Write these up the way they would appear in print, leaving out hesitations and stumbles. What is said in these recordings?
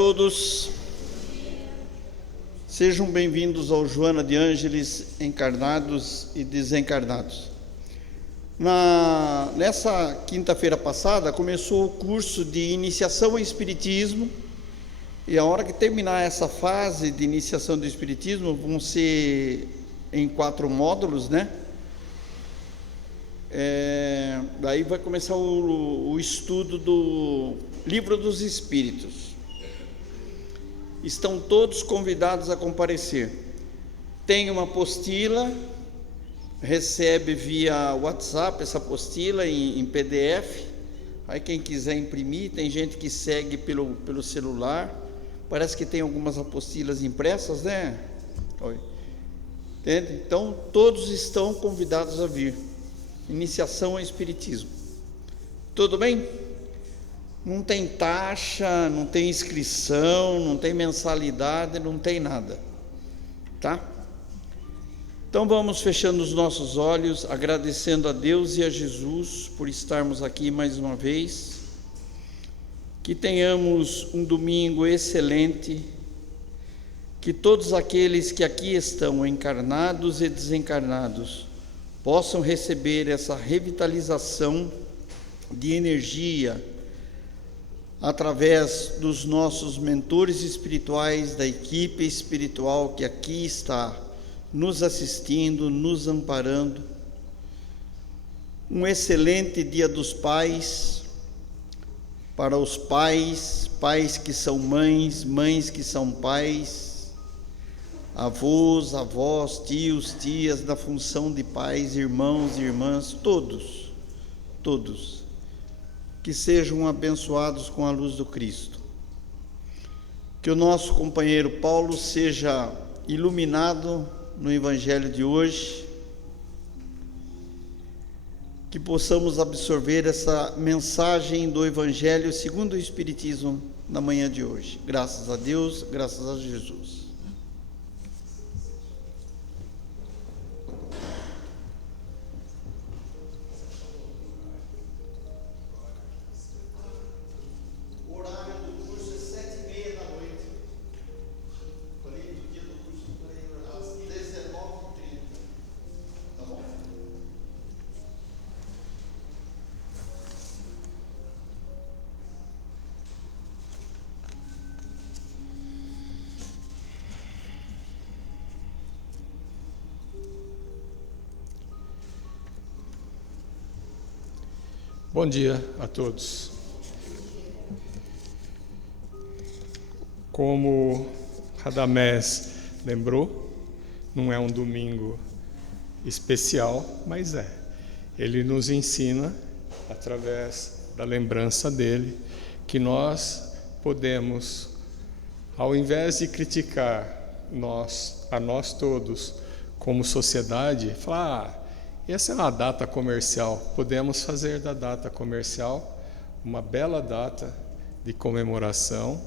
todos. Sejam bem-vindos ao Joana de Ângeles, encarnados e desencarnados. Nessa quinta-feira passada, começou o curso de iniciação ao Espiritismo, e a hora que terminar essa fase de iniciação do Espiritismo, vão ser em 4 módulos, né? Daí vai começar o estudo do Livro dos Espíritos. Estão todos convidados a comparecer. Tem uma apostila, recebe via WhatsApp essa apostila em PDF. Aí quem quiser imprimir, tem gente que segue pelo celular. Parece que tem algumas apostilas impressas, né? Entende? Então todos estão convidados a vir. Iniciação ao Espiritismo. Tudo bem? Não tem taxa, não tem inscrição, não tem mensalidade, não tem nada, tá? Então vamos fechando os nossos olhos, agradecendo a Deus e a Jesus por estarmos aqui mais uma vez. Que tenhamos um domingo excelente, que todos aqueles que aqui estão, encarnados e desencarnados, possam receber essa revitalização de energia através dos nossos mentores espirituais, da equipe espiritual que aqui está nos assistindo, nos amparando. Um excelente Dia dos Pais para os pais, pais que são mães, mães que são pais, avós, avós, tios, tias, na função de pais, irmãos e irmãs, todos, que sejam abençoados com a luz do Cristo. Que o nosso companheiro Paulo seja iluminado no Evangelho de hoje, que possamos absorver essa mensagem do Evangelho segundo o Espiritismo na manhã de hoje. Graças a Deus, graças a Jesus. Bom dia a todos. Como Radamés lembrou, não é um domingo especial, mas é. Ele nos ensina, através da lembrança dele, que nós podemos, ao invés de criticar a nós todos como sociedade, falar: essa é uma data comercial. Podemos fazer da data comercial uma bela data de comemoração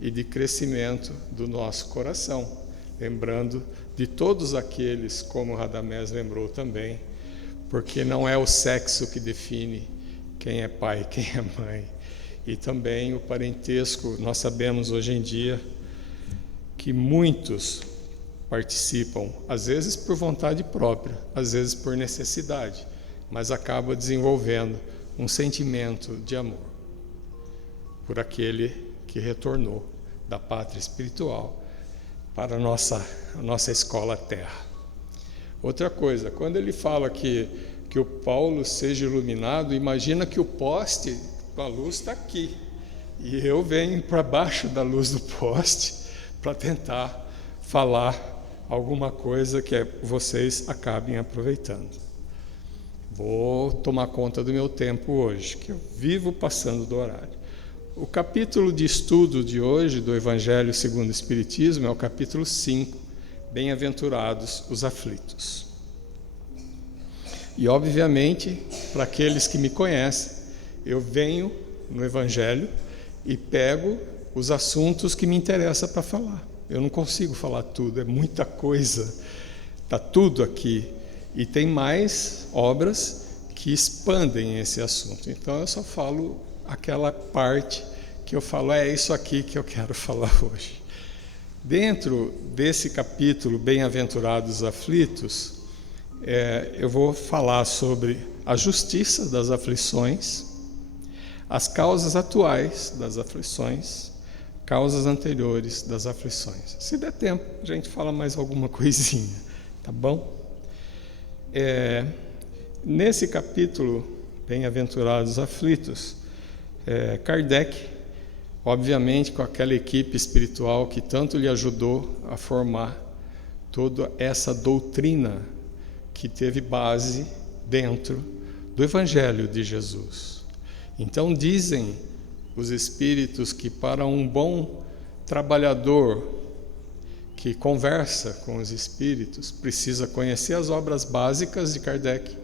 e de crescimento do nosso coração, lembrando de todos aqueles, como Radamés lembrou também, porque não é o sexo que define quem é pai, quem é mãe, e também o parentesco. Nós sabemos hoje em dia que muitos participam, às vezes por vontade própria, às vezes por necessidade, mas acaba desenvolvendo um sentimento de amor por aquele que retornou da pátria espiritual para a nossa escola terra. Outra coisa, quando ele fala que o Paulo seja iluminado, imagina que o poste, a luz está aqui, e eu venho para baixo da luz do poste para tentar falar alguma coisa que vocês acabem aproveitando. Vou tomar conta do meu tempo hoje, que eu vivo passando do horário. O capítulo de estudo de hoje do Evangelho segundo o Espiritismo é o capítulo 5, Bem-aventurados os aflitos. E, obviamente, para aqueles que me conhecem, eu venho no Evangelho e pego os assuntos que me interessam para falar. Eu não consigo falar tudo, é muita coisa, está tudo aqui. E tem mais obras que expandem esse assunto. Então eu só falo aquela parte que eu falo, é isso aqui que eu quero falar hoje. Dentro desse capítulo, Bem-aventurados aflitos, eu vou falar sobre a justiça das aflições, as causas atuais das aflições, causas anteriores das aflições. Se der tempo, a gente fala mais alguma coisinha, tá bom? Nesse capítulo, Bem-aventurados aflitos, Kardec, obviamente com aquela equipe espiritual que tanto lhe ajudou a formar toda essa doutrina que teve base dentro do Evangelho de Jesus. Então dizem os espíritos que para um bom trabalhador que conversa com os espíritos precisa conhecer as obras básicas de Kardec,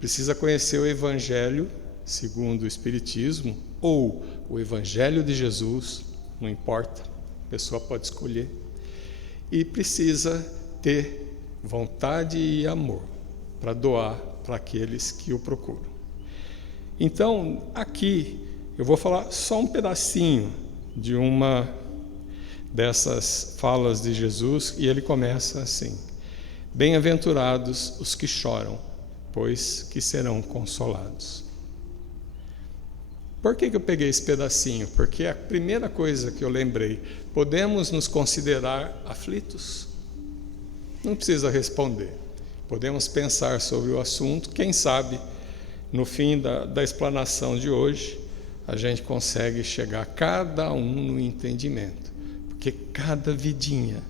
precisa conhecer o Evangelho segundo o Espiritismo ou o Evangelho de Jesus, não importa, a pessoa pode escolher, e precisa ter vontade e amor para doar para aqueles que o procuram. Então, aqui eu vou falar só um pedacinho de uma dessas falas de Jesus, e ele começa assim: Bem-aventurados os que choram, pois que serão consolados. Por que eu peguei esse pedacinho? Porque a primeira coisa que eu lembrei, podemos nos considerar aflitos? Não precisa responder. Podemos pensar sobre o assunto, quem sabe, no fim da explanação de hoje, a gente consegue chegar cada um no entendimento, porque cada vidinha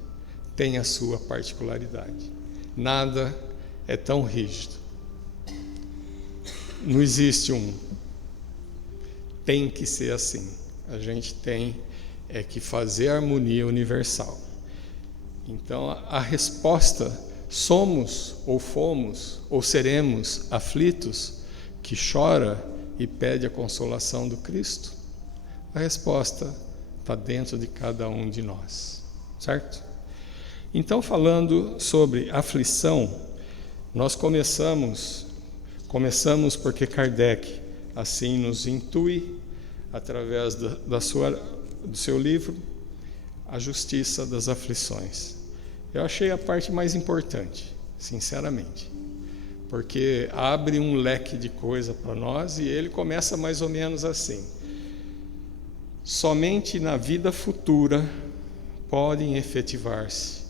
tem a sua particularidade. Nada é tão rígido. Não existe tem que ser assim. A gente tem que fazer a harmonia universal. Então, a resposta, somos ou fomos ou seremos aflitos, que chora e pede a consolação do Cristo? A resposta está dentro de cada um de nós, certo? Então, falando sobre aflição, nós começamos porque Kardec assim nos intui, através do seu livro, A Justiça das Aflições. Eu achei a parte mais importante, sinceramente, porque abre um leque de coisa para nós, e ele começa mais ou menos assim: somente na vida futura podem efetivar-se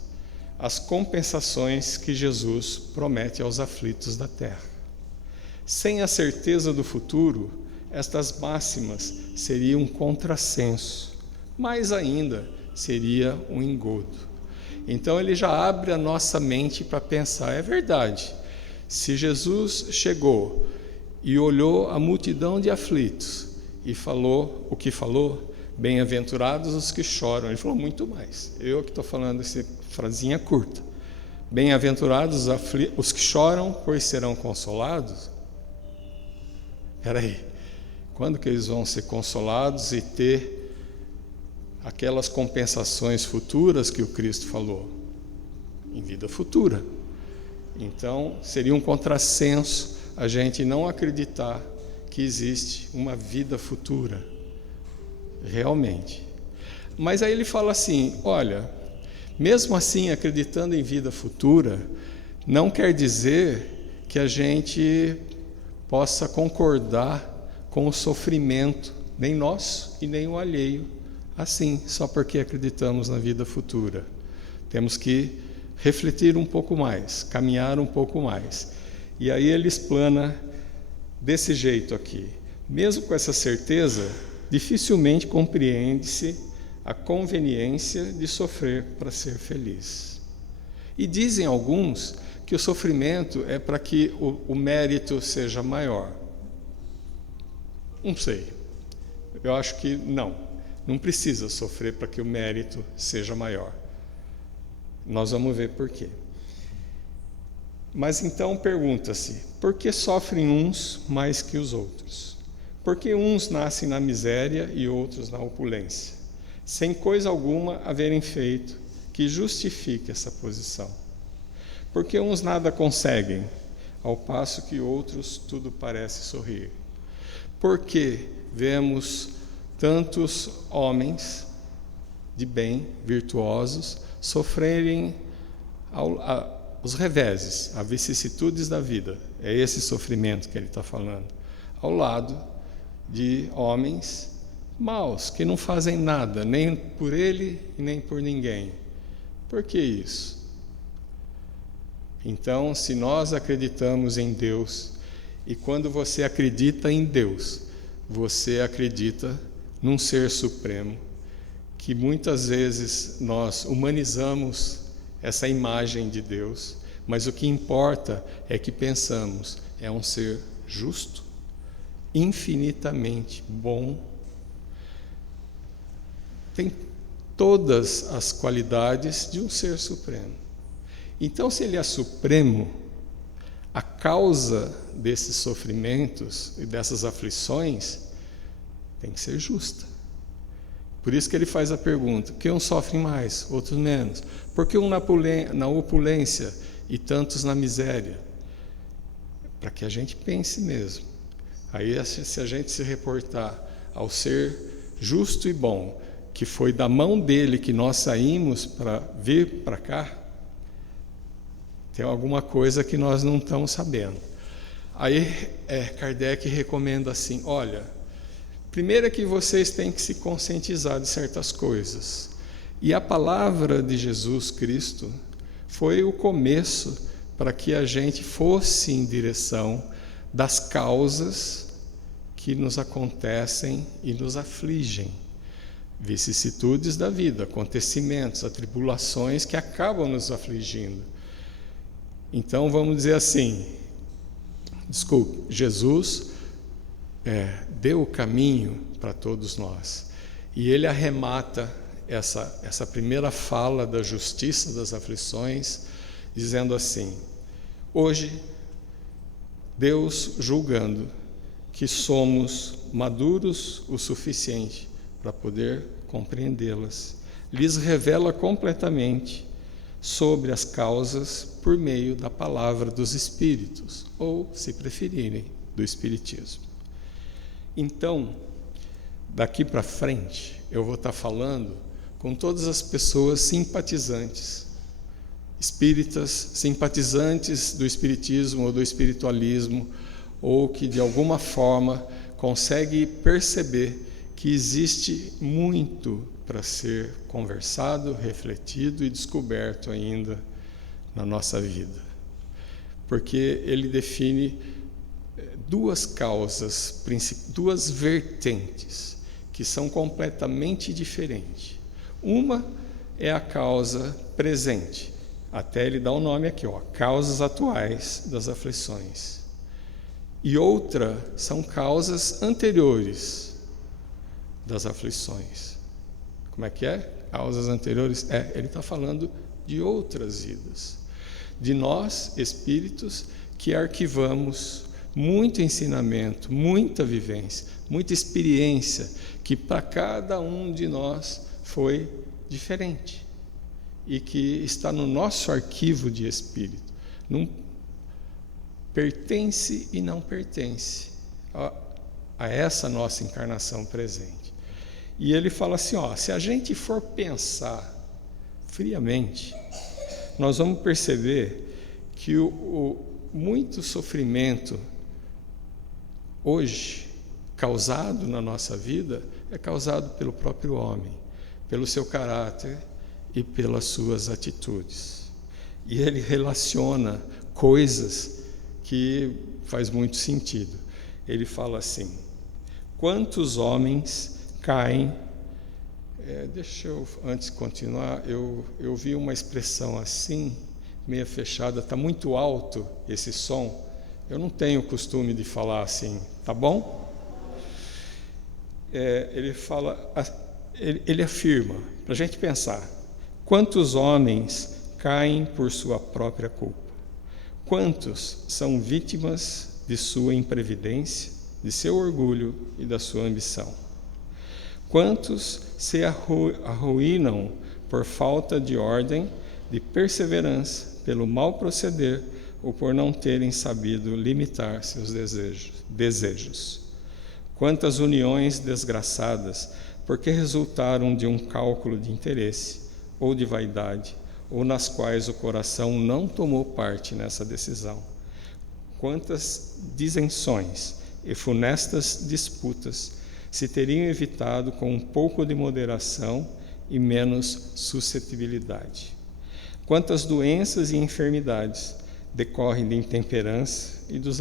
as compensações que Jesus promete aos aflitos da terra. Sem a certeza do futuro, estas máximas seriam um contrassenso, mais ainda, seria um engodo. Então ele já abre a nossa mente para pensar, é verdade, se Jesus chegou e olhou a multidão de aflitos e falou o que falou, bem-aventurados os que choram, ele falou muito mais. Eu que estou falando essa frasinha curta. Bem-aventurados os que choram, pois serão consolados. Espera aí, quando que eles vão ser consolados e ter aquelas compensações futuras que o Cristo falou? Em vida futura. Então, seria um contrassenso a gente não acreditar que existe uma vida futura, realmente. Mas aí ele fala assim, olha, mesmo assim, acreditando em vida futura, não quer dizer que a gente possa concordar com o sofrimento, nem nosso e nem o alheio, assim, só porque acreditamos na vida futura. Temos que refletir um pouco mais, caminhar um pouco mais. E aí ele explana desse jeito aqui: mesmo com essa certeza, dificilmente compreende-se a conveniência de sofrer para ser feliz. E dizem alguns que o sofrimento é para que o mérito seja maior. Não sei. Eu acho que não precisa sofrer para que o mérito seja maior. Nós vamos ver por quê. Mas então pergunta-se, por que sofrem uns mais que os outros? Por que uns nascem na miséria e outros na opulência, sem coisa alguma haverem feito que justifique essa posição? Por que uns nada conseguem, ao passo que outros tudo parece sorrir? Por que vemos tantos homens de bem, virtuosos, sofrerem os reveses, as vicissitudes da vida. É esse sofrimento que ele está falando. Ao lado de homens maus, que não fazem nada, nem por ele e nem por ninguém. Por que isso? Então, se nós acreditamos em Deus, e quando você acredita em Deus, você acredita num ser supremo, que muitas vezes nós humanizamos essa imagem de Deus, mas o que importa é que pensamos, é um ser justo, infinitamente bom, tem todas as qualidades de um ser supremo. Então, se ele é supremo, a causa desses sofrimentos e dessas aflições tem que ser justa. Por isso que ele faz a pergunta: que uns sofrem mais, outros menos? Por que um na opulência e tantos na miséria? Para que a gente pense mesmo. Aí, se a gente se reportar ao ser justo e bom, que foi da mão dele que nós saímos para vir para cá, tem alguma coisa que nós não estamos sabendo. Aí Kardec recomenda assim: olha, primeiro é que vocês têm que se conscientizar de certas coisas. E a palavra de Jesus Cristo foi o começo para que a gente fosse em direção das causas que nos acontecem e nos afligem. Vicissitudes da vida, acontecimentos, atribulações que acabam nos afligindo. Então, vamos dizer assim, Jesus deu o caminho para todos nós. E ele arremata essa primeira fala da justiça das aflições, dizendo assim: hoje, Deus julgando que somos maduros o suficiente para poder compreendê-las, lhes revela completamente sobre as causas por meio da palavra dos Espíritos, ou, se preferirem, do Espiritismo. Então, daqui para frente, eu vou estar falando com todas as pessoas simpatizantes, espíritas, simpatizantes do Espiritismo ou do espiritualismo, ou que de alguma forma consegue perceber que existe muito para ser conversado, refletido e descoberto ainda na nossa vida. Porque ele define duas causas, duas vertentes, que são completamente diferentes. Uma é a causa presente, até ele dá o nome aqui, causas atuais das aflições. E outra são causas anteriores das aflições. Como é que é? Causas anteriores? Ele está falando de outras vidas. De nós, espíritos, que arquivamos muito ensinamento, muita vivência, muita experiência, que para cada um de nós foi diferente. E que está no nosso arquivo de espírito. Não pertence e não pertence a essa nossa encarnação presente. E ele fala assim, se a gente for pensar friamente, nós vamos perceber que muito sofrimento hoje causado na nossa vida é causado pelo próprio homem, pelo seu caráter e pelas suas atitudes. E ele relaciona coisas que faz muito sentido. Ele fala assim: quantos homens caem... deixa eu, antes de continuar, eu vi uma expressão assim, meia fechada, está muito alto esse som, eu não tenho costume de falar assim, tá bom? Ele fala, ele afirma, para a gente pensar: quantos homens caem por sua própria culpa? Quantos são vítimas de sua imprevidência, de seu orgulho e da sua ambição? Quantos se arruinam por falta de ordem, de perseverança, pelo mau proceder ou por não terem sabido limitar seus desejos? Quantas uniões desgraçadas, porque resultaram de um cálculo de interesse ou de vaidade, ou nas quais o coração não tomou parte nessa decisão. Quantas disenções e funestas disputas se teriam evitado com um pouco de moderação e menos suscetibilidade. Quantas doenças e enfermidades decorrem de intemperança e dos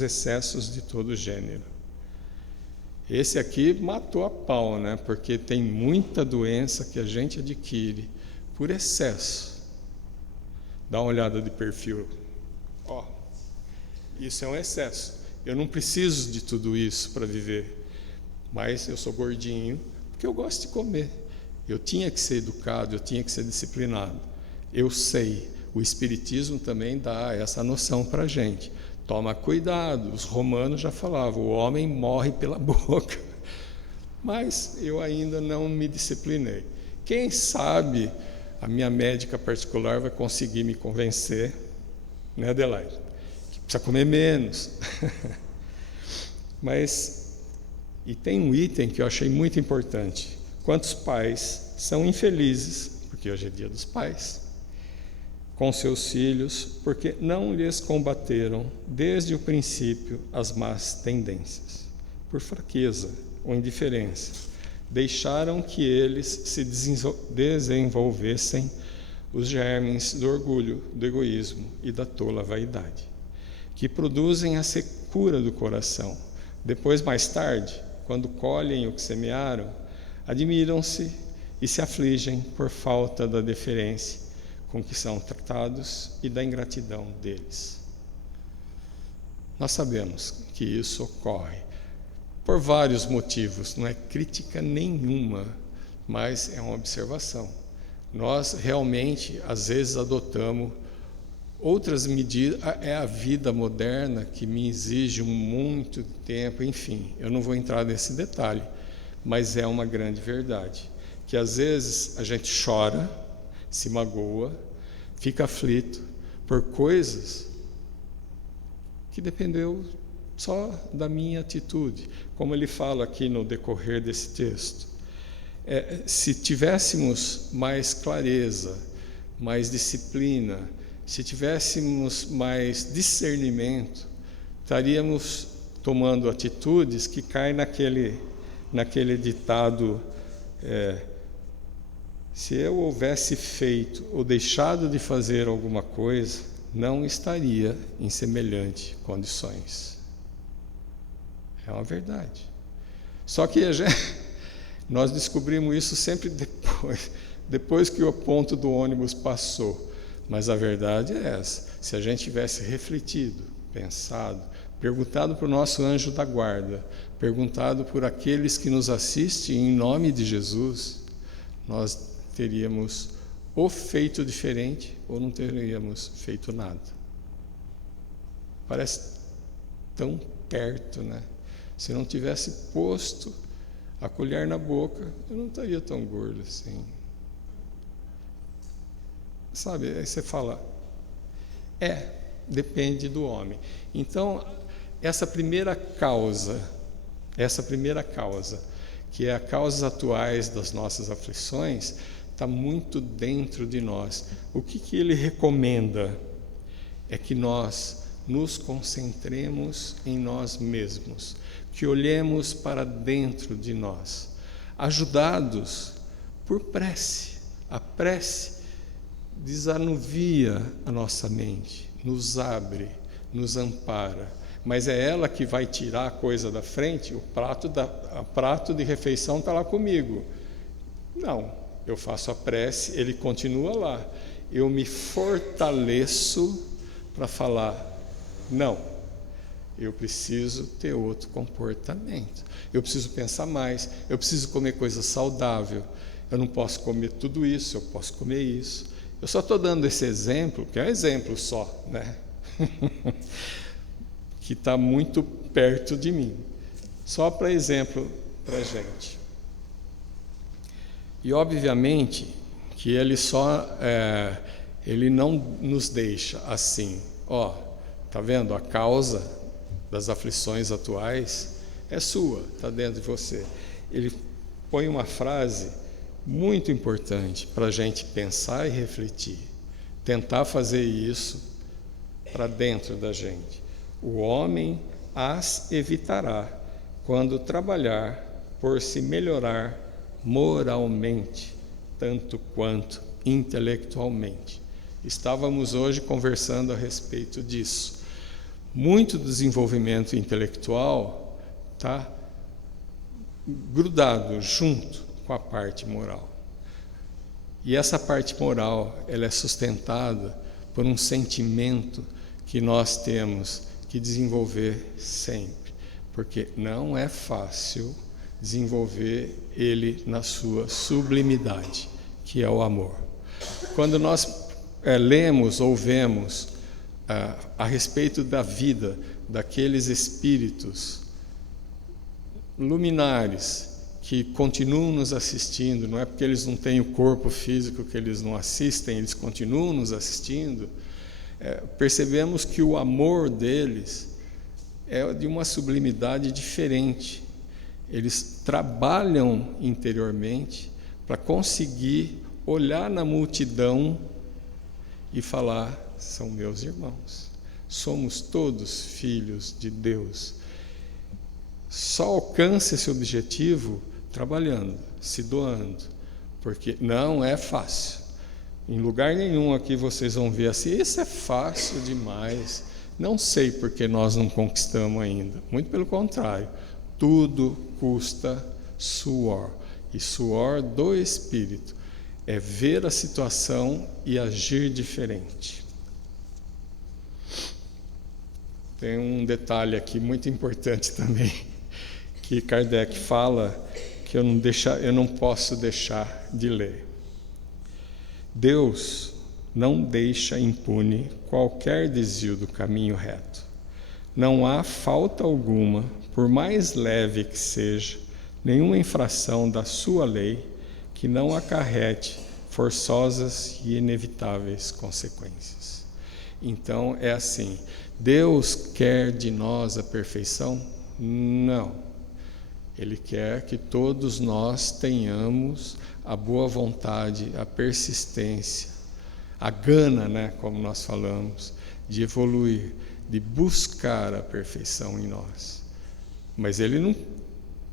excessos de todo gênero. Esse aqui matou a pau, né? Porque tem muita doença que a gente adquire por excesso. Dá uma olhada de perfil. Ó, isso é um excesso. Eu não preciso de tudo isso para viver, mas eu sou gordinho porque eu gosto de comer. Eu tinha que ser educado, eu tinha que ser disciplinado. Eu sei, o Espiritismo também dá essa noção para a gente. Toma cuidado, os romanos já falavam, o homem morre pela boca. Mas eu ainda não me disciplinei. Quem sabe a minha médica particular vai conseguir me convencer, né, Adelaide? Que precisa comer menos. Mas, e tem um item que eu achei muito importante. Quantos pais são infelizes, porque hoje é dia dos pais, com seus filhos, porque não lhes combateram desde o princípio as más tendências. Por fraqueza ou indiferença, deixaram que eles se desenvolvessem os germes do orgulho, do egoísmo e da tola vaidade, que produzem a secura do coração. Depois, mais tarde, quando colhem o que semearam, admiram-se e se afligem por falta da deferência com que são tratados e da ingratidão deles. Nós sabemos que isso ocorre por vários motivos, não é crítica nenhuma, mas é uma observação. Nós realmente, às vezes, adotamos outras medidas, é a vida moderna que me exige muito tempo, enfim, eu não vou entrar nesse detalhe, mas é uma grande verdade, que às vezes a gente chora, se magoa, fica aflito por coisas que dependeu só da minha atitude, como ele fala aqui no decorrer desse texto. Se tivéssemos mais clareza, mais disciplina, se tivéssemos mais discernimento, estaríamos tomando atitudes que caem naquele ditado, se eu houvesse feito ou deixado de fazer alguma coisa, não estaria em semelhantes condições. É uma verdade. Só que nós descobrimos isso sempre depois que o ponto do ônibus passou. Mas a verdade é essa. Se a gente tivesse refletido, pensado, perguntado para o nosso anjo da guarda, perguntado por aqueles que nos assistem em nome de Jesus, nós teríamos ou feito diferente ou não teríamos feito nada. Parece tão perto, né? Se não tivesse posto a colher na boca, eu não estaria tão gordo assim. Sabe, aí você fala, depende do homem. Então, essa primeira causa, que é a causa atuais das nossas aflições, está muito dentro de nós. O que ele recomenda é que nós nos concentremos em nós mesmos, que olhemos para dentro de nós, ajudados por prece. A prece desanuvia a nossa mente, nos abre, nos ampara, mas é ela que vai tirar a coisa da frente. O prato de refeição está lá comigo. Não, eu faço a prece, ele continua lá. Eu me fortaleço para falar, não, eu preciso ter outro comportamento, eu preciso pensar mais, eu preciso comer coisa saudável, eu não posso comer tudo isso, eu posso comer isso. Eu só estou dando esse exemplo, que é um exemplo só, né? que está muito perto de mim. Só para exemplo para a gente. E, obviamente, que ele não nos deixa assim. Tá vendo? A causa das aflições atuais é sua, está dentro de você. Ele põe uma frase muito importante para a gente pensar e refletir, tentar fazer isso para dentro da gente. O homem as evitará quando trabalhar por se melhorar moralmente, tanto quanto intelectualmente. Estávamos hoje conversando a respeito disso. Muito desenvolvimento intelectual está grudado junto com a parte moral. E essa parte moral, ela é sustentada por um sentimento que nós temos que desenvolver sempre, porque não é fácil desenvolver ele na sua sublimidade, que é o amor. Quando nós lemos ou vemos a respeito da vida daqueles espíritos luminares que continuam nos assistindo, não é porque eles não têm o corpo físico que eles não assistem, eles continuam nos assistindo, percebemos que o amor deles é de uma sublimidade diferente. Eles trabalham interiormente para conseguir olhar na multidão e falar: são meus irmãos, somos todos filhos de Deus. Só alcança esse objetivo trabalhando, se doando, porque não é fácil. Em lugar nenhum aqui vocês vão ver assim: isso é fácil demais. Não sei porque nós não conquistamos ainda. Muito pelo contrário, tudo custa suor. E suor do Espírito é ver a situação e agir diferente. Tem um detalhe aqui muito importante também, que Kardec fala, que eu não posso deixar de ler. Deus não deixa impune qualquer desvio do caminho reto. Não há falta alguma, por mais leve que seja, nenhuma infração da sua lei que não acarrete forçosas e inevitáveis consequências. Então, é assim, Deus quer de nós a perfeição? Não. Ele quer que todos nós tenhamos a boa vontade, a persistência, a gana, né, como nós falamos, de evoluir, de buscar a perfeição em nós. Mas Ele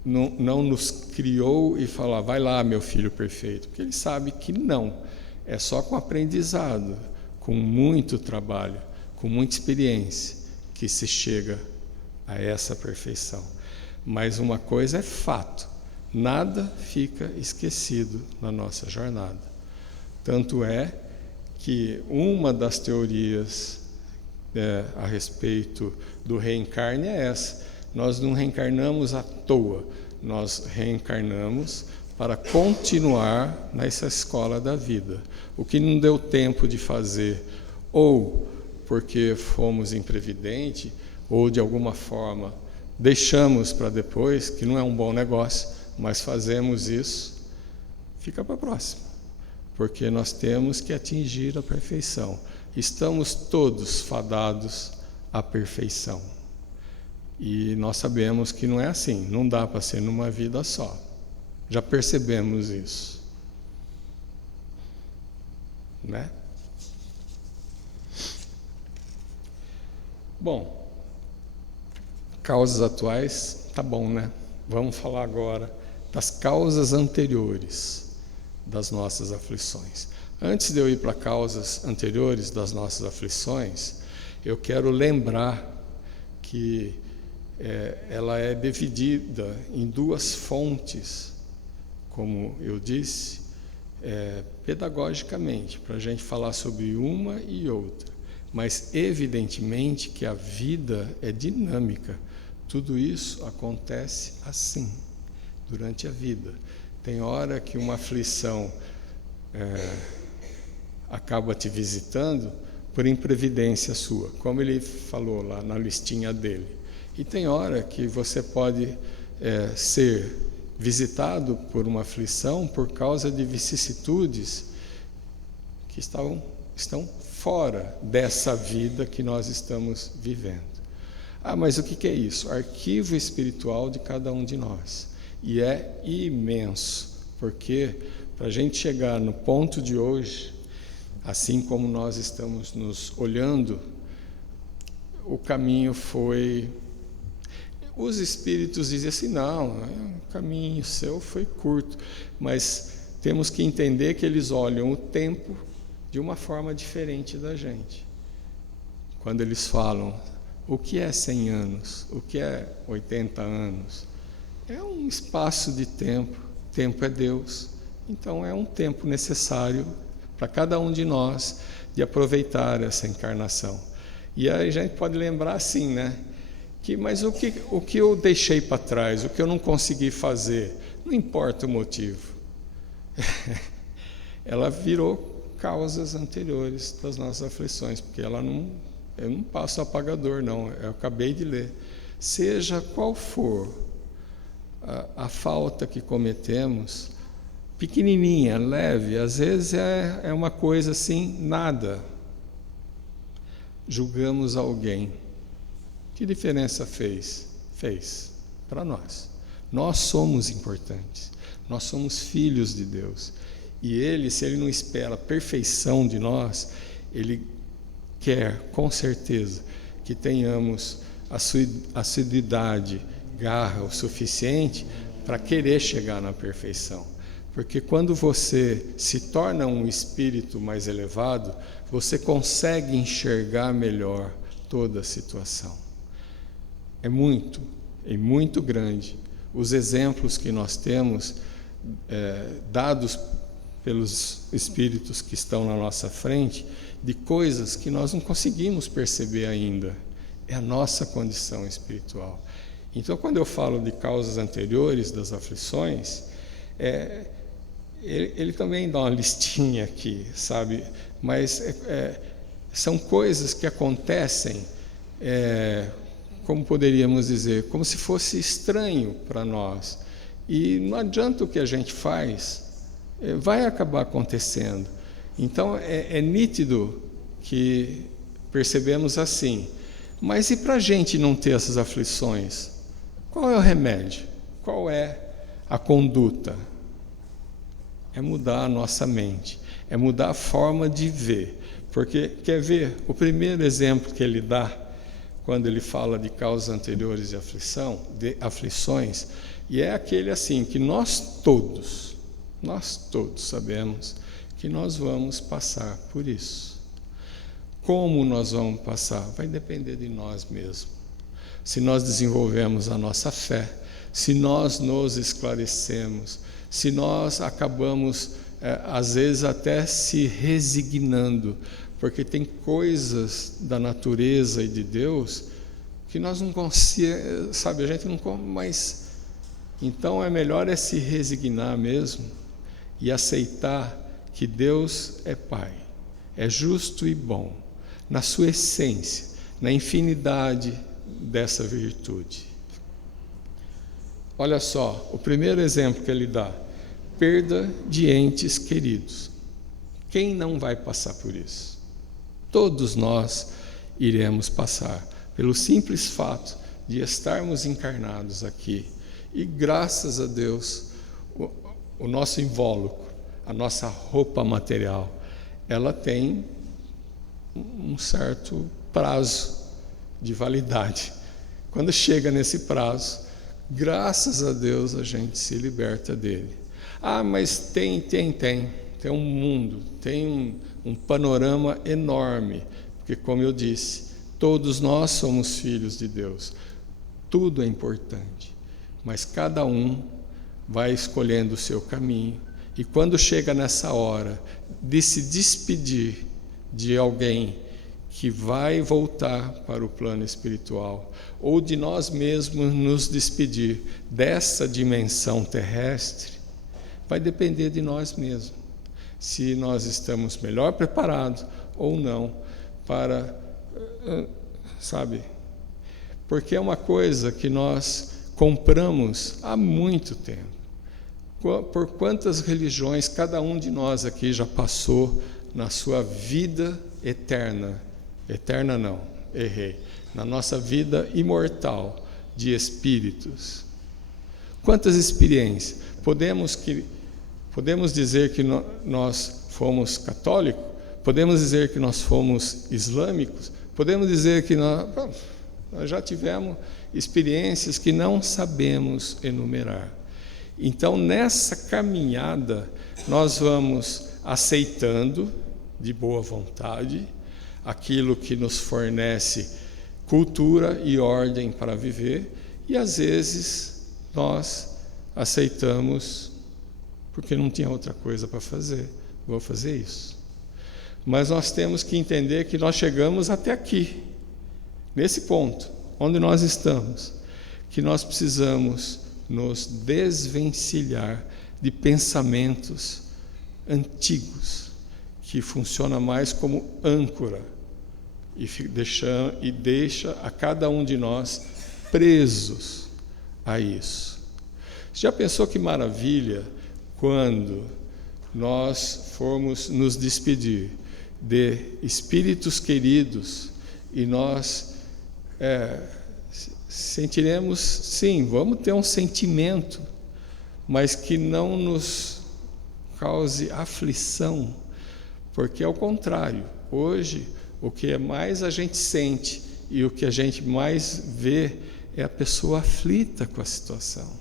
não nos criou e falou: vai lá, meu filho perfeito, porque Ele sabe que não. É só com aprendizado, com muito trabalho, com muita experiência, que se chega a essa perfeição. Mas uma coisa é fato: nada fica esquecido na nossa jornada. Tanto é que uma das teorias a respeito do reencarne é essa: nós não reencarnamos à toa, nós reencarnamos para continuar nessa escola da vida. O que não deu tempo de fazer, ou porque fomos imprevidentes, ou de alguma forma deixamos para depois, que não é um bom negócio, mas fazemos isso, fica para a próxima, porque nós temos que atingir a perfeição. Estamos todos fadados à perfeição. E nós sabemos que não é assim, não dá para ser numa vida só. Já percebemos isso, né? Bom, causas atuais, tá bom, né? Vamos falar agora das causas anteriores das nossas aflições. Antes de eu ir para causas anteriores das nossas aflições, eu quero lembrar que ela é dividida em duas fontes, como eu disse, pedagogicamente, para a gente falar sobre uma e outra. Mas, evidentemente, que a vida é dinâmica. Tudo isso acontece assim, durante a vida. Tem hora que uma aflição acaba te visitando por imprevidência sua, como ele falou lá na listinha dele. E tem hora que você pode ser visitado por uma aflição por causa de vicissitudes que estão fora dessa vida que nós estamos vivendo. Ah, mas o que é isso? Arquivo espiritual de cada um de nós. E é imenso, porque para a gente chegar no ponto de hoje, assim como nós estamos nos olhando, o caminho foi... Os espíritos dizem assim, não, o caminho seu foi curto, mas temos que entender que eles olham o tempo de uma forma diferente da gente. Quando eles falam, o que é 100 anos? O que é 80 anos? É um espaço de tempo, tempo é Deus. Então é um tempo necessário para cada um de nós de aproveitar essa encarnação. E aí a gente pode lembrar assim, né? Mas o que eu deixei para trás, o que eu não consegui fazer, não importa o motivo. Ela virou causas anteriores das nossas aflições, porque eu não passo apagador, não, eu acabei de ler. Seja qual for a falta que cometemos, pequenininha, leve, às vezes é uma coisa assim, nada. Julgamos alguém. Que diferença fez? Fez para nós. Nós somos importantes. Nós somos filhos de Deus. E Ele, se Ele não espera a perfeição de nós, Ele quer, com certeza, que tenhamos assiduidade, garra o suficiente para querer chegar na perfeição. Porque quando você se torna um espírito mais elevado, você consegue enxergar melhor toda a situação. É muito grande. Os exemplos que nós temos, dados pelos espíritos que estão na nossa frente, de coisas que nós não conseguimos perceber ainda. É a nossa condição espiritual. Então, quando eu falo de causas anteriores das aflições, ele também dá uma listinha aqui, sabe? Mas são coisas que acontecem, como poderíamos dizer, como se fosse estranho para nós. E não adianta o que a gente faz, vai acabar acontecendo. Então, é nítido que percebemos assim. Mas e para a gente não ter essas aflições? Qual é o remédio? Qual é a conduta? É mudar a nossa mente, é mudar a forma de ver. Porque, quer ver, o primeiro exemplo que ele dá, quando ele fala de causas anteriores de aflições, e é aquele assim, que nós todos sabemos que nós vamos passar por isso. Como nós vamos passar? Vai depender de nós mesmos. Se nós desenvolvemos a nossa fé, se nós nos esclarecemos, se nós acabamos, às vezes, até se resignando, porque tem coisas da natureza e de Deus que nós não conseguimos, sabe, a gente não come, mas então é melhor se resignar mesmo e aceitar que Deus é Pai, é justo e bom, na sua essência, na infinidade dessa virtude. Olha só, o primeiro exemplo que ele dá, perda de entes queridos. Quem não vai passar por isso? Todos nós iremos passar, pelo simples fato de estarmos encarnados aqui. E graças a Deus, o nosso invólucro, a nossa roupa material, ela tem um certo prazo de validade. Quando chega nesse prazo, graças a Deus a gente se liberta dele. Ah, mas tem um mundo, tem um panorama enorme, porque como eu disse, todos nós somos filhos de Deus, tudo é importante, mas cada um vai escolhendo o seu caminho, e quando chega nessa hora de se despedir de alguém que vai voltar para o plano espiritual, ou de nós mesmos nos despedir dessa dimensão terrestre, vai depender de nós mesmos, se nós estamos melhor preparados ou não para, sabe, porque é uma coisa que nós compramos há muito tempo. Por quantas religiões cada um de nós aqui já passou na sua vida eterna? Eterna não, errei. Na nossa vida imortal de espíritos. Quantas experiências? Podemos dizer que nós fomos católicos? Podemos dizer que nós fomos islâmicos? Podemos dizer que nós já tivemos experiências que não sabemos enumerar. Então, nessa caminhada, nós vamos aceitando de boa vontade aquilo que nos fornece cultura e ordem para viver, e às vezes nós aceitamos porque não tinha outra coisa para fazer, vou fazer isso. Mas nós temos que entender que nós chegamos até aqui, nesse ponto, onde nós estamos, que nós precisamos nos desvencilhar de pensamentos antigos, que funcionam mais como âncora, e deixa a cada um de nós presos a isso. Já pensou que maravilha quando nós formos nos despedir de espíritos queridos e nós sentiremos, sim, vamos ter um sentimento, mas que não nos cause aflição, porque ao contrário, hoje o que mais a gente sente e o que a gente mais vê é a pessoa aflita com a situação,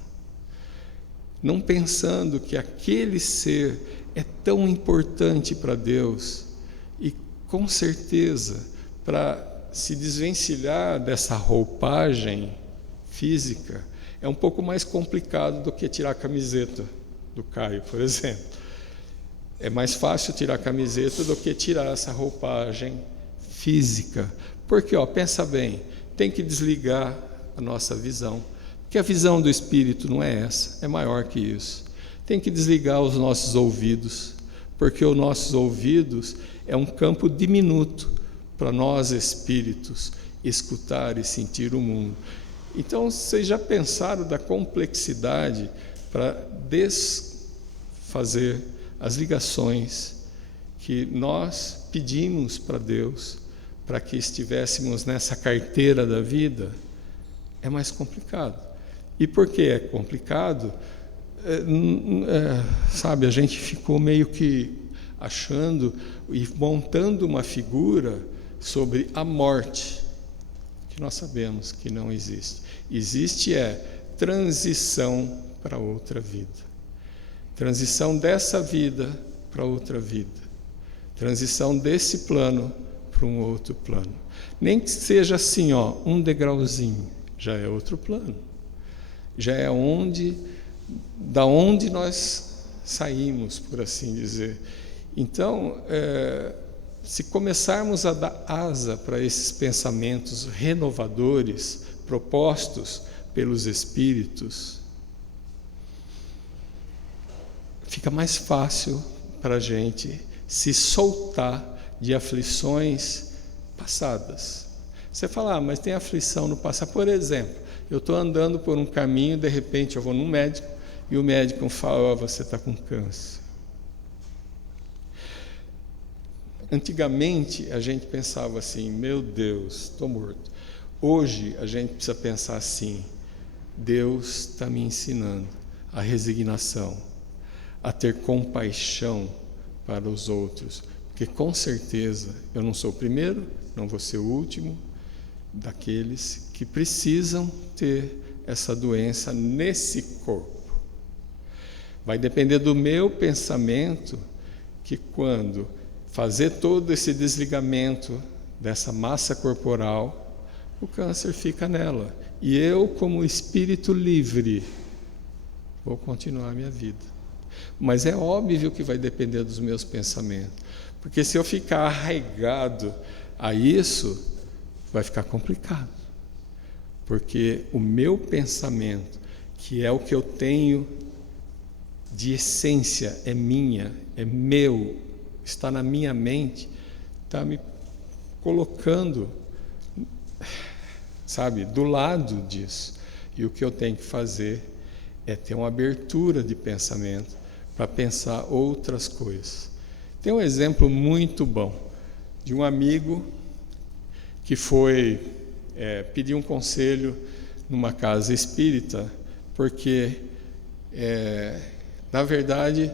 não pensando que aquele ser é tão importante para Deus e com certeza para se desvencilhar dessa roupagem física é um pouco mais complicado do que tirar a camiseta do Caio, por exemplo. É mais fácil tirar a camiseta do que tirar essa roupagem física. Porque, pensa bem, tem que desligar a nossa visão. Porque a visão do Espírito não é essa, é maior que isso. Tem que desligar os nossos ouvidos, porque os nossos ouvidos é um campo diminuto para nós espíritos escutar e sentir o mundo. Então, vocês já pensaram da complexidade para desfazer as ligações que nós pedimos para Deus, para que estivéssemos nessa carteira da vida? É mais complicado. E por que é complicado? Sabe, a gente ficou meio que achando e montando uma figura sobre a morte, que nós sabemos que não existe. Existe transição para outra vida. Transição dessa vida para outra vida. Transição desse plano para um outro plano. Nem que seja assim, um degrauzinho, já é outro plano. Já é da onde nós saímos, por assim dizer. Então, se começarmos a dar asa para esses pensamentos renovadores propostos pelos espíritos, fica mais fácil para a gente se soltar de aflições passadas. Você fala, mas tem aflição no passado. Por exemplo, eu estou andando por um caminho, de repente eu vou num médico e o médico fala, você está com câncer. Antigamente a gente pensava assim, meu Deus, estou morto. Hoje a gente precisa pensar assim, Deus está me ensinando a resignação, a ter compaixão para os outros, porque com certeza eu não sou o primeiro, não vou ser o último daqueles que precisam ter essa doença nesse corpo. Vai depender do meu pensamento, que quando fazer todo esse desligamento dessa massa corporal, o câncer fica nela. E eu, como espírito livre, vou continuar a minha vida. Mas é óbvio que vai depender dos meus pensamentos. Porque se eu ficar arraigado a isso, vai ficar complicado. Porque o meu pensamento, que é o que eu tenho de essência, é minha, é meu, está na minha mente, está me colocando, sabe, do lado disso. E o que eu tenho que fazer é ter uma abertura de pensamento para pensar outras coisas. Tem um exemplo muito bom de um amigo que foi pedir um conselho numa casa espírita, porque, na verdade,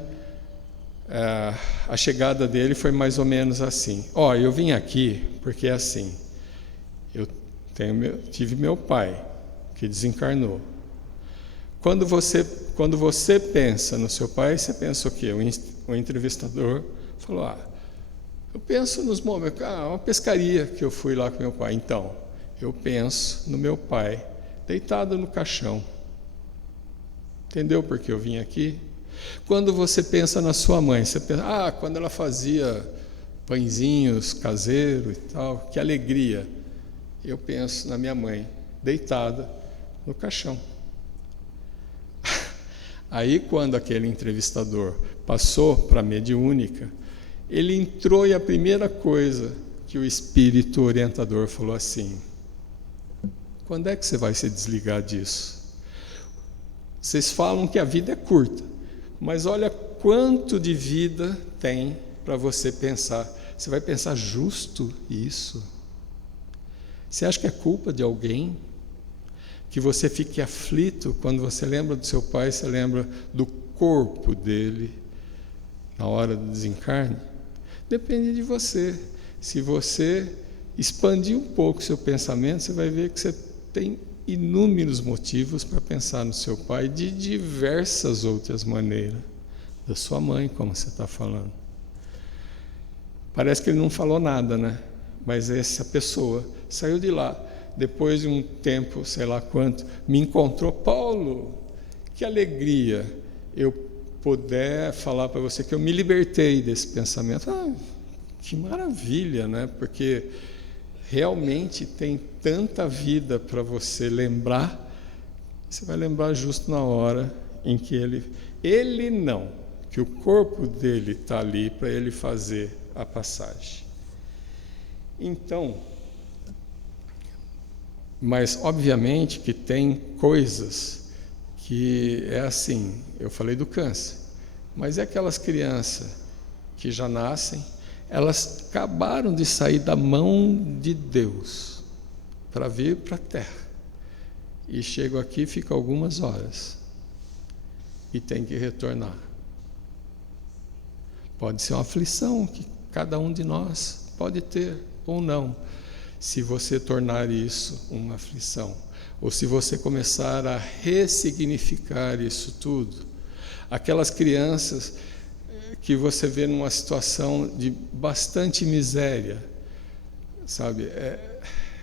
a chegada dele foi mais ou menos assim: eu vim aqui porque é assim, eu tive meu pai, que desencarnou. Quando você pensa no seu pai, você pensa o quê? O entrevistador falou: eu penso nos momentos, uma pescaria que eu fui lá com meu pai. Então, eu penso no meu pai deitado no caixão. Entendeu por que eu vim aqui? Quando você pensa na sua mãe, você pensa, quando ela fazia pãezinhos caseiros e tal, que alegria. Eu penso na minha mãe, deitada no caixão. Aí, quando aquele entrevistador passou para a mediúnica, ele entrou e a primeira coisa que o espírito orientador falou assim: quando é que você vai se desligar disso? Vocês falam que a vida é curta, mas olha quanto de vida tem para você pensar. Você vai pensar justo isso? Você acha que é culpa de alguém? Que você fique aflito quando você lembra do seu pai, você lembra do corpo dele na hora do desencarne? Depende de você. Se você expandir um pouco o seu pensamento, você vai ver que você tem inúmeros motivos para pensar no seu pai de diversas outras maneiras. Da sua mãe, como você está falando. Parece que ele não falou nada, né? Mas essa pessoa saiu de lá, depois de um tempo, sei lá quanto, me encontrou: Paulo, que alegria eu puder falar para você que eu me libertei desse pensamento. Que maravilha, né? Porque realmente tem tanta vida para você lembrar, você vai lembrar justo na hora em que ele não, que o corpo dele está ali para ele fazer a passagem. Então, mas obviamente que tem coisas que é assim, eu falei do câncer, mas é aquelas crianças que já nascem, elas acabaram de sair da mão de Deus para vir para a Terra, e chegam aqui, ficam algumas horas e tem que retornar. Pode ser uma aflição que cada um de nós pode ter ou não, se você tornar isso uma aflição, ou se você começar a ressignificar isso tudo. Aquelas crianças que você vê numa situação de bastante miséria, sabe?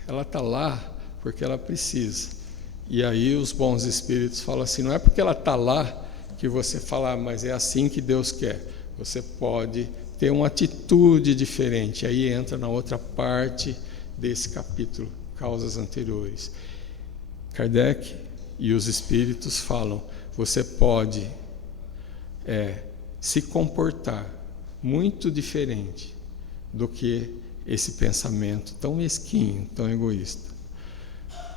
Ela está lá porque ela precisa. E aí os bons espíritos falam assim: não é porque ela está lá que você fala, mas é assim que Deus quer. Você pode ter uma atitude diferente. Aí entra na outra parte desse capítulo, causas anteriores. Kardec e os espíritos falam: você pode se comportar muito diferente do que esse pensamento tão mesquinho, tão egoísta.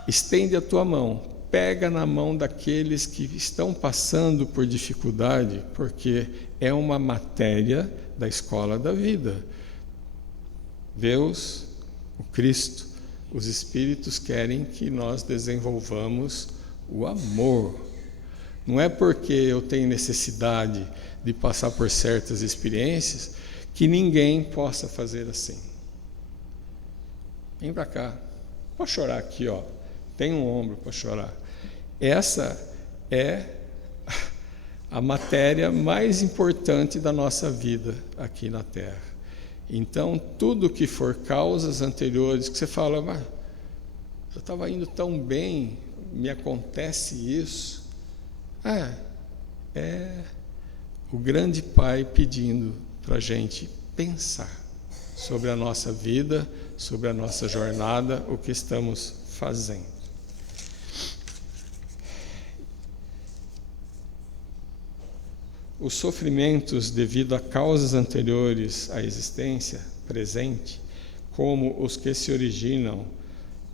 Estende a tua mão, pega na mão daqueles que estão passando por dificuldade, porque é uma matéria da escola da vida. Deus, o Cristo, os Espíritos querem que nós desenvolvamos o amor. Não é porque eu tenho necessidade de passar por certas experiências que ninguém possa fazer assim. Vem para cá, pode chorar aqui, ó. Tem um ombro para chorar. Essa é a matéria mais importante da nossa vida aqui na Terra. Então, tudo que for causas anteriores, que você fala, mas eu estava indo tão bem, me acontece isso. É o grande Pai pedindo para a gente pensar sobre a nossa vida, sobre a nossa jornada, o que estamos fazendo. Os sofrimentos devido a causas anteriores à existência presente, como os que se originam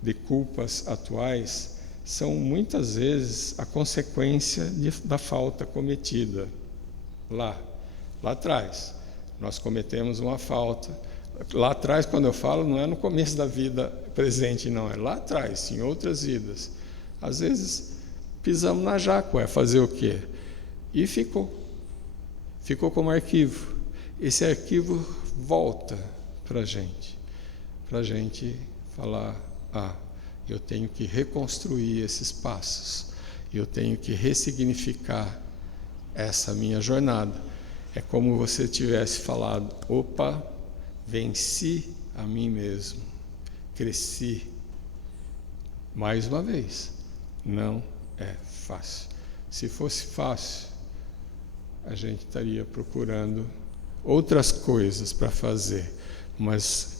de culpas atuais, são muitas vezes a consequência da falta cometida lá atrás. Nós cometemos uma falta, Lá atrás, quando eu falo, não é no começo da vida presente, não, é lá atrás, em outras vidas. Às vezes, pisamos na jaca, é fazer o quê? E ficou como arquivo. Esse arquivo volta para a gente falar, eu tenho que reconstruir esses passos, eu tenho que ressignificar essa minha jornada. É como você tivesse falado, opa, venci a mim mesmo, cresci. Mais uma vez, não é fácil. Se fosse fácil, a gente estaria procurando outras coisas para fazer, mas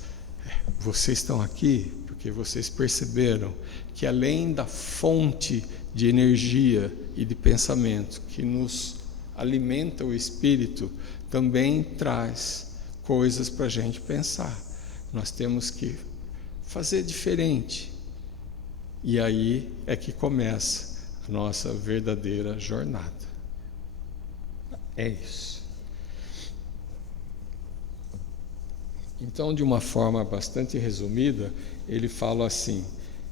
vocês estão aqui porque vocês perceberam que além da fonte de energia e de pensamento que nos alimenta o espírito, também traz coisas para a gente pensar. Nós temos que fazer diferente. E aí é que começa a nossa verdadeira jornada. É isso. Então, de uma forma bastante resumida, ele fala assim: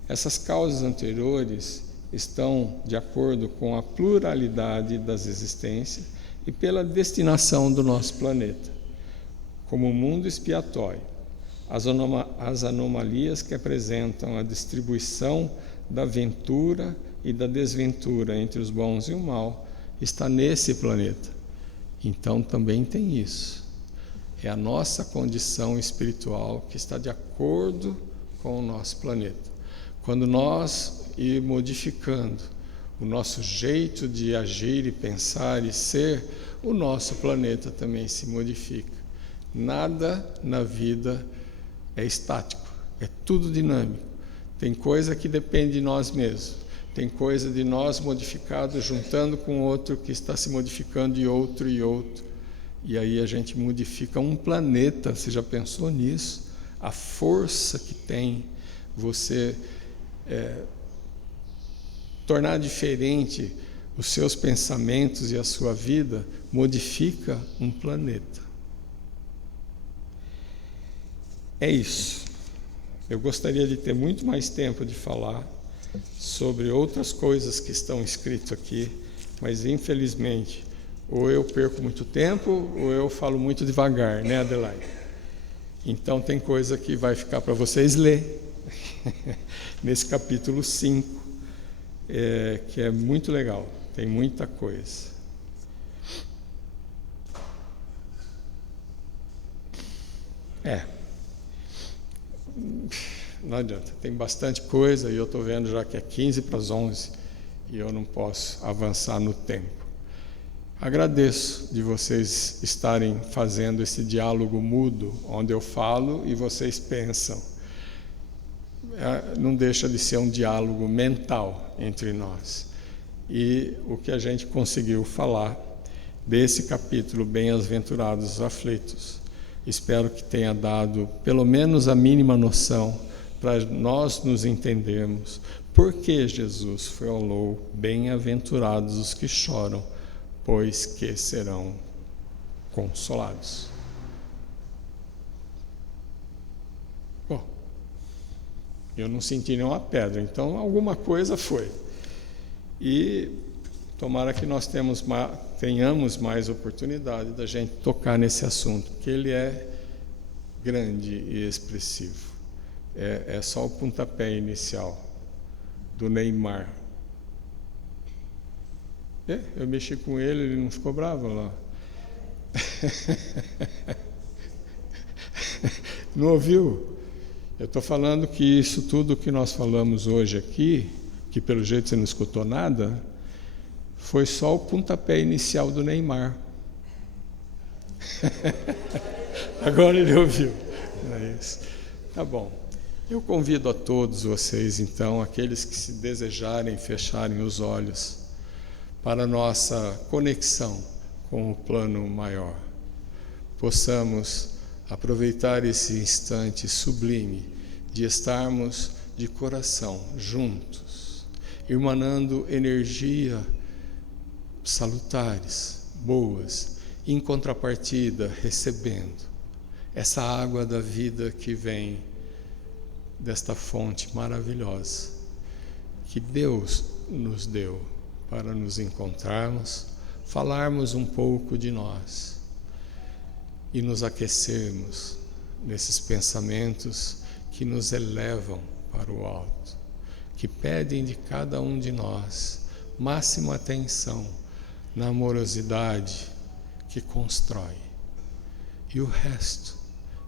essas causas anteriores estão de acordo com a pluralidade das existências e pela destinação do nosso planeta, como mundo expiatório. As anomalias que apresentam a distribuição da ventura e da desventura entre os bons e o mal está nesse planeta. Então também tem isso. É a nossa condição espiritual que está de acordo com o nosso planeta. Quando nós ir modificando o nosso jeito de agir e pensar e ser, o nosso planeta também se modifica. Nada na vida é estático, é tudo dinâmico. Tem coisa que depende de nós mesmos, tem coisa de nós modificado juntando com outro que está se modificando e outro, e aí a gente modifica um planeta. Você já pensou nisso? A força que tem você tornar diferente os seus pensamentos e a sua vida, modifica um planeta. É isso. Eu gostaria de ter muito mais tempo de falar sobre outras coisas que estão escritas aqui, mas infelizmente ou eu perco muito tempo ou eu falo muito devagar, né, Adelaide? Então tem coisa que vai ficar para vocês ler nesse capítulo 5, que é muito legal, tem muita coisa. Não adianta, tem bastante coisa e eu estou vendo já que é 15 para as 11 e eu não posso avançar no tempo. Agradeço de vocês estarem fazendo esse diálogo mudo, onde eu falo e vocês pensam. Não deixa de ser um diálogo mental entre nós. E o que a gente conseguiu falar desse capítulo, Bem-aventurados os aflitos, espero que tenha dado pelo menos a mínima noção para nós nos entendermos por que Jesus falou: bem-aventurados os que choram, pois que serão consolados. Bom, eu não senti nenhuma pedra, então alguma coisa foi. E tomara que nós tenhamos mais oportunidade da gente tocar nesse assunto, que ele é grande e expressivo. É só o pontapé inicial do Neymar. Eu mexi com ele não ficou bravo lá. Não ouviu? Eu estou falando que isso tudo que nós falamos hoje aqui, que pelo jeito você não escutou nada, foi só o pontapé inicial do Neymar. Agora ele ouviu. É isso. Tá bom. Eu convido a todos vocês, então, aqueles que se desejarem fecharem os olhos para a nossa conexão com o plano maior. Possamos aproveitar esse instante sublime de estarmos de coração juntos, emanando energia salutares, boas, em contrapartida, recebendo essa água da vida que vem desta fonte maravilhosa que Deus nos deu para nos encontrarmos, falarmos um pouco de nós e nos aquecermos nesses pensamentos que nos elevam para o alto, que pedem de cada um de nós máxima atenção na amorosidade que constrói, e o resto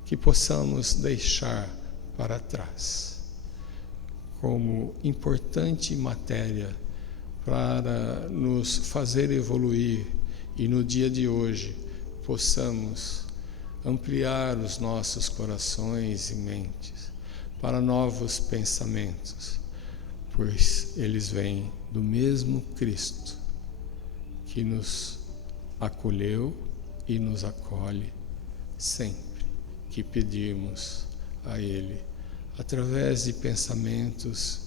que possamos deixar para trás como importante matéria para nos fazer evoluir, e no dia de hoje possamos ampliar os nossos corações e mentes para novos pensamentos, pois eles vêm do mesmo Cristo que nos acolheu e nos acolhe sempre que pedirmos a Ele através de pensamentos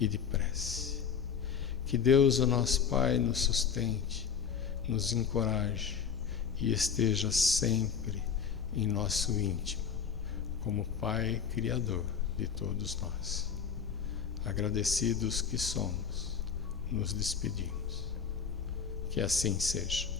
e de prece. Que Deus, o nosso Pai, nos sustente, nos encoraje e esteja sempre em nosso íntimo, como Pai Criador de todos nós. Agradecidos que somos, nos despedimos. Que assim seja.